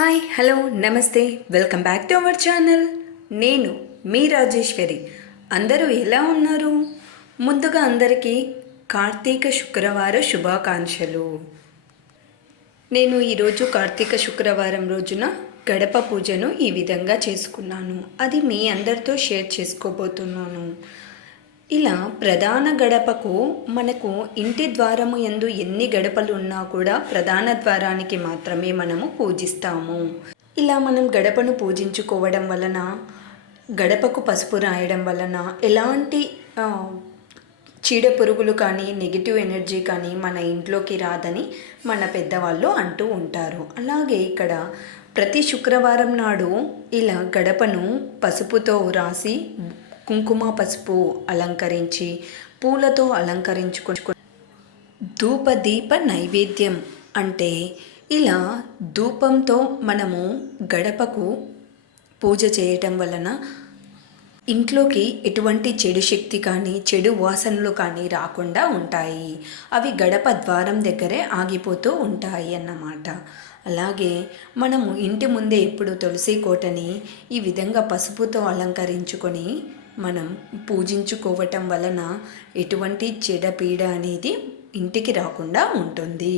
Hi hello నమస్తే welcome back to our channel. నేను మీ రాజేశ్వరి. అందరూ ఎలా ఉన్నారు? ముందుగా అందరికీ కార్తీక శుక్రవార శుభాకాంక్షలు. నేను ఈరోజు కార్తీక శుక్రవారం రోజున గడప పూజను ఈ విధంగా చేసుకున్నాను. అది మీ అందరితో షేర్ చేసుకోబోతున్నాను. ఇలా ప్రధాన గడపకు మనకు ఇంటి ద్వారము యందు ఎన్ని గడపలు ఉన్నా కూడా ప్రధాన ద్వారానికి మాత్రమే మనము పూజిస్తాము. ఇలా మనం గడపను పూజించుకోవడం వలన, గడపకు పసుపు రాయడం వలన ఎలాంటి చీడ పురుగులు కానీ నెగిటివ్ ఎనర్జీ కానీ మన ఇంట్లోకి రాదని మన పెద్దవాళ్ళు అంటూ ఉంటారు. అలాగే ఇక్కడ ప్రతి శుక్రవారం నాడు ఇలా గడపను పసుపుతో రాసి కుంకుమ పసుపు అలంకరించి పూలతో అలంకరించుకొని ధూపదీప నైవేద్యం అంటే ఇలా ధూపంతో మనము గడపకు పూజ చేయటం వలన ఇంట్లోకి ఎటువంటి చెడు శక్తి కానీ చెడు వాసనలు కానీ రాకుండా ఉంటాయి. అవి గడప ద్వారం దగ్గరే ఆగిపోతూ ఉంటాయి అన్నమాట. అలాగే మనము ఇంటి ముందే ఎప్పుడు తులసి కోటని ఈ విధంగా పసుపుతో అలంకరించుకొని మనం పూజించుకోవటం వలన ఎటువంటి చెడపీడ అనేది ఇంటికి రాకుండా ఉంటుంది.